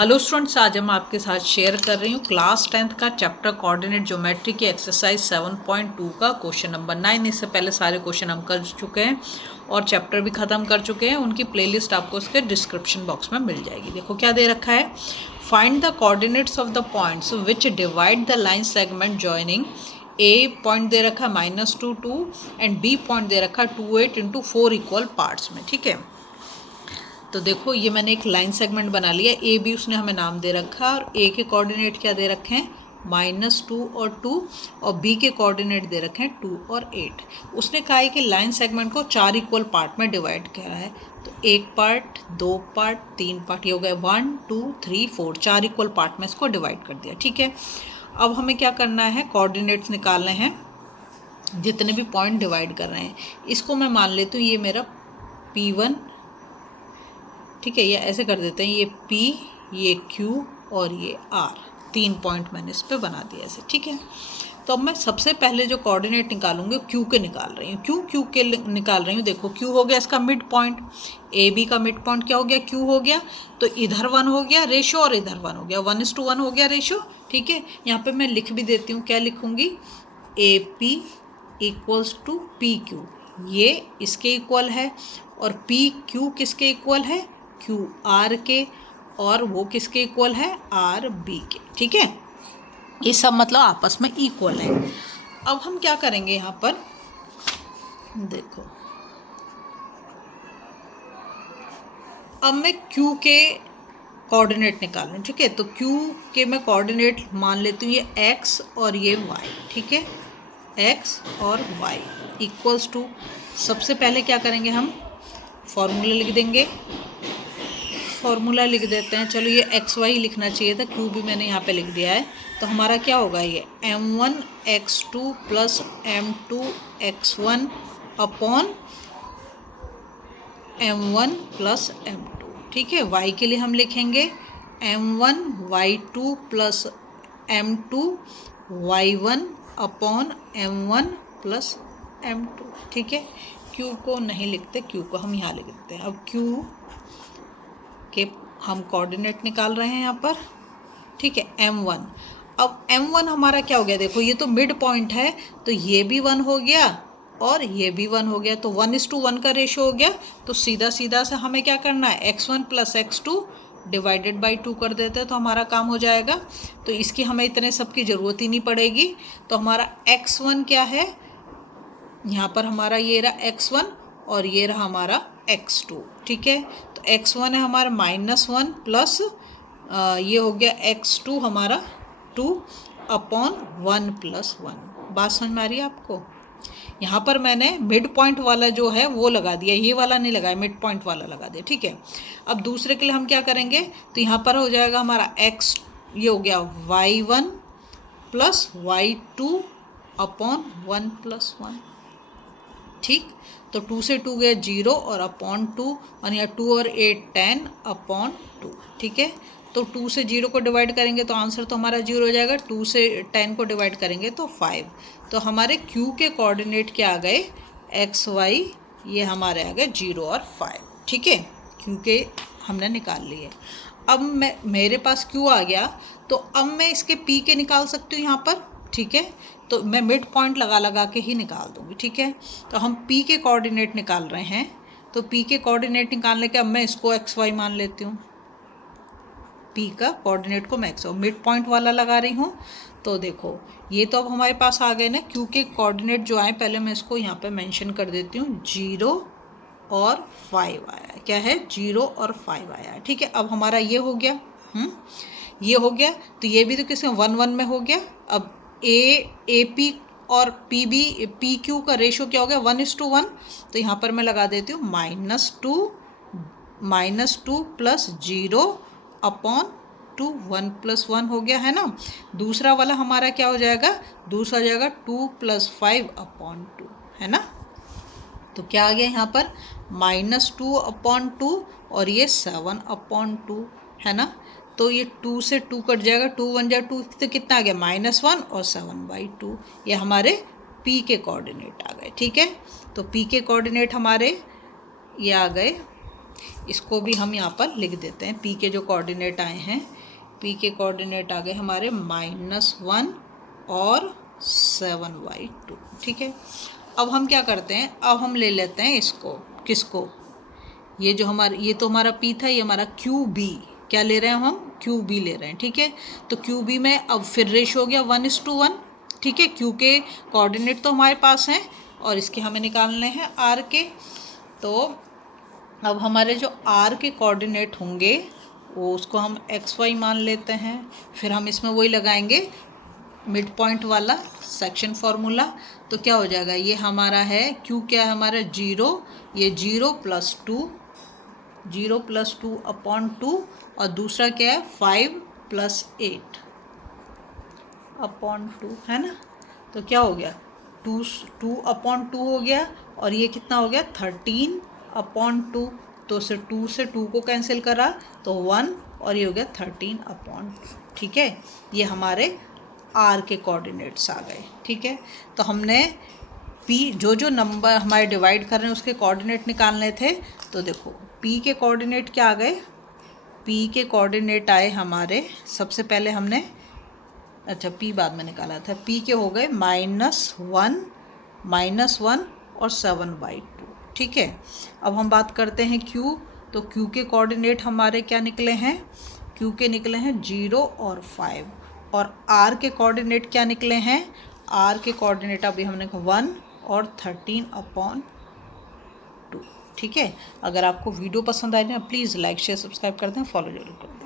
Hello students, आज हम आपके साथ शेयर कर रही हूँ क्लास 10th का चैप्टर कोऑर्डिनेट ज्योमेट्री की एक्सरसाइज 7.2 का क्वेश्चन नंबर 9। इससे पहले सारे क्वेश्चन हम कर चुके हैं और चैप्टर भी ख़त्म कर चुके हैं। उनकी प्लेलिस्ट आपको उसके डिस्क्रिप्शन बॉक्स में मिल जाएगी। देखो क्या दे रखा है, find the coordinates of the points which divide the line segment joining. A point दे रखा है -2 2 एंड बी पॉइंट दे रखा है 2 8 इंटू 4 इक्वल पार्ट्स में। ठीक है, तो देखो ये मैंने एक लाइन सेगमेंट बना लिया। ए बी उसने हमें नाम दे रखा है और ए के कोऑर्डिनेट क्या दे रखे हैं -2 और 2 और बी के कोऑर्डिनेट दे रखे हैं 2 और 8। उसने कहा है कि लाइन सेगमेंट को 4 इक्वल पार्ट में डिवाइड करा है। तो 1 पार्ट, 2 पार्ट, 3 पार्ट, ये हो गए 1 2 3 4, 4 इक्वल पार्ट में इसको डिवाइड कर दिया। ठीक है, अब हमें क्या करना है, कोऑर्डिनेट्स निकालने हैं जितने भी पॉइंट डिवाइड कर रहे हैं। इसको मैं मान लेती हूँ ये मेरा P1। ठीक है, ये ऐसे कर देते हैं, ये P, ये Q और ये R, 3 पॉइंट मैंने इस पर बना दिया ऐसे। ठीक है, तो अब मैं सबसे पहले जो कोऑर्डिनेट निकालूंगी Q के निकाल रही हूँ। Q के निकाल रही हूँ। देखो Q हो गया इसका मिड पॉइंट, ए बी का मिड पॉइंट क्या हो गया, Q हो गया। तो इधर 1 हो गया रेशो और इधर 1 हो गया, 1:1 हो गया रेशो। ठीक है, यहाँ पे मैं लिख भी देती हूँ, क्या लिखूँगी, AP इक्वल्स टू PQ, ये इसके इक्वल है और PQ किसके इक्वल है, QR के, और वो किसके इक्वल है, RB के। ठीक है, ये सब मतलब आपस में इक्वल है। अब हम क्या करेंगे यहाँ पर, देखो अब मैं Q के कोऑर्डिनेट निकाल रही हूँ। ठीक है, तो Q के मैं कोऑर्डिनेट मान लेती हूँ ये X और ये Y। ठीक है, X और Y इक्वल्स टू, सबसे पहले क्या करेंगे, हम फॉर्मूला लिख देंगे। फॉर्मूला लिख देते हैं, चलो ये XY लिखना चाहिए था, Q भी मैंने यहाँ पे लिख दिया है। तो हमारा क्या होगा, ये M1 X2 plus M2 X1 upon M1 plus M2। ठीक है, Y के लिए हम लिखेंगे M1 Y2 plus M2 Y1 upon M1 plus M2। ठीक है, Q को नहीं लिखते, Q को हम यहाँ लिख देते हैं। अब Q के हम कोऑर्डिनेट निकाल रहे हैं यहाँ पर। ठीक है, M1, अब M1 हमारा क्या हो गया, देखो ये तो मिड पॉइंट है, तो ये भी 1 हो गया और ये भी 1 हो गया, तो 1:1 का रेशो हो गया। तो सीधा सीधा से हमें क्या करना है, X1 plus X2 divided by 2 कर देते हैं तो हमारा काम हो जाएगा। तो इसकी हमें इतने सब की ज़रूरत ही नहीं पड़ेगी। तो हमारा X1 क्या है, यहाँ पर हमारा ये रहा X1 और ये रहा हमारा X2। ठीक है, तो X1 है हमारा -1 प्लस ये हो गया X2 हमारा 2 अपॉन 1 प्लस 1। बात समझ में आ रही है आपको। यहाँ पर मैंने मिड पॉइंट वाला जो है वो लगा दिया, ये वाला नहीं लगाया, मिड पॉइंट वाला लगा दिया। ठीक है, अब दूसरे के लिए हम क्या करेंगे, तो यहाँ पर हो जाएगा हमारा X, ये हो गया Y1 plus Y2 upon 1 plus 1। ठीक, तो 2 से 2 गया 0 और अपॉन 2, और यहाँ 2 और 8 10 अपॉन 2। ठीक है, तो 2 से 0 को डिवाइड करेंगे तो आंसर तो हमारा 0 हो जाएगा। 2 से 10 को डिवाइड करेंगे तो 5। तो हमारे Q के कोऑर्डिनेट क्या आ गए, XY, ये हमारे आ गए 0 और 5। ठीक है, Q के हमने निकाल लिए। अब मेरे पास Q आ गया, तो अब मैं इसके P के निकाल सकती हूँ यहाँ पर। ठीक है, तो मैं मिड पॉइंट लगा लगा के ही निकाल दूँगी। ठीक है, तो हम P के कोऑर्डिनेट निकाल रहे हैं, तो P के कोऑर्डिनेट निकालने के अब मैं इसको XY मान लेती हूँ। P का कोऑर्डिनेट को मैं XY मिड पॉइंट वाला लगा रही हूँ। तो देखो ये तो अब हमारे पास आ गए ना, Q के कोऑर्डिनेट जो आए, पहले मैं इसको यहाँ पे मेंशन कर देती हूँ, 0 और 5 आया। क्या है, 0 और 5 आया। ठीक है, अब हमारा ये हो गया, ये हो गया, तो ये भी तो किसमें 1 1 में हो गया। अब AP और PQ का रेशो क्या हो गया, 1:1। तो यहाँ पर मैं लगा देती हूँ -2 प्लस 0 अपॉन 2, 1 प्लस 1 हो गया है ना। दूसरा वाला हमारा क्या हो जाएगा, दूसरा हो जाएगा 2 प्लस 5 अपॉन 2, है ना। तो क्या आ गया यहाँ पर, -2 अपॉन 2 और ये 7 अपॉन 2, है ना। तो ये 2 से 2 कट जाएगा, 2 1 जा 2, तो कितना आ गया, -1 और 7/2। ये हमारे P के कोऑर्डिनेट आ गए। ठीक है, तो P के कोऑर्डिनेट हमारे ये आ गए इसको भी हम यहाँ पर लिख देते हैं। पी के जो कोऑर्डिनेट आए हैं, पी के कोऑर्डिनेट आ गए हमारे -1 और 7y2। ठीक है, अब हम क्या करते हैं, अब हम ले लेते हैं इसको, किसको, ये जो हमारा, ये तो हमारा पी था, ये हमारा क्यू बी, क्या ले रहे हैं हम, क्यू बी ले रहे हैं। ठीक है, तो क्यू बी में अब फिर रेशो हो गया 1:1। ठीक है, क्यू के कोऑर्डिनेट तो हमारे पास हैं और इसके हमें निकालने हैं आर के। तो अब हमारे जो आर के कोऑर्डिनेट होंगे वो उसको हम XY मान लेते हैं। फिर हम इसमें वही लगाएंगे मिड पॉइंट वाला सेक्शन फार्मूला। तो क्या हो जाएगा, ये हमारा है Q, क्या है हमारा 0, ये 0 + 2 अपॉन 2, और दूसरा क्या है 5 + 8 अपॉन 2, है ना। तो क्या हो गया 2 अपॉन 2 हो गया, और ये कितना हो गया 13 अपॉन 2। तो से 2 को कैंसिल करा तो 1, और ये हो गया 13 अपॉन 2। ठीक है, ये हमारे आर के कोऑर्डिनेट्स आ गए। ठीक है, तो हमने पी जो नंबर हमारे डिवाइड कर रहे हैं उसके कोऑर्डिनेट निकालने थे। तो देखो पी के कोऑर्डिनेट क्या आ गए, पी के कोऑर्डिनेट आए हमारे, सबसे पहले हमने, अच्छा पी बाद में निकाला था, पी के हो गए -1 और 7y2। ठीक है, अब हम बात करते हैं क्यू। तो क्यू के कोऑर्डिनेट हमारे क्या निकले हैं, क्यू के निकले हैं 0 और 5, और आर के कोऑर्डिनेट क्या निकले हैं, आर के कोऑर्डिनेट अभी हमने 1 और 13 अपॉन 2। ठीक है, अगर आपको वीडियो पसंद आए ना प्लीज़ लाइक शेयर सब्सक्राइब कर दें, फॉलो जरूर करें।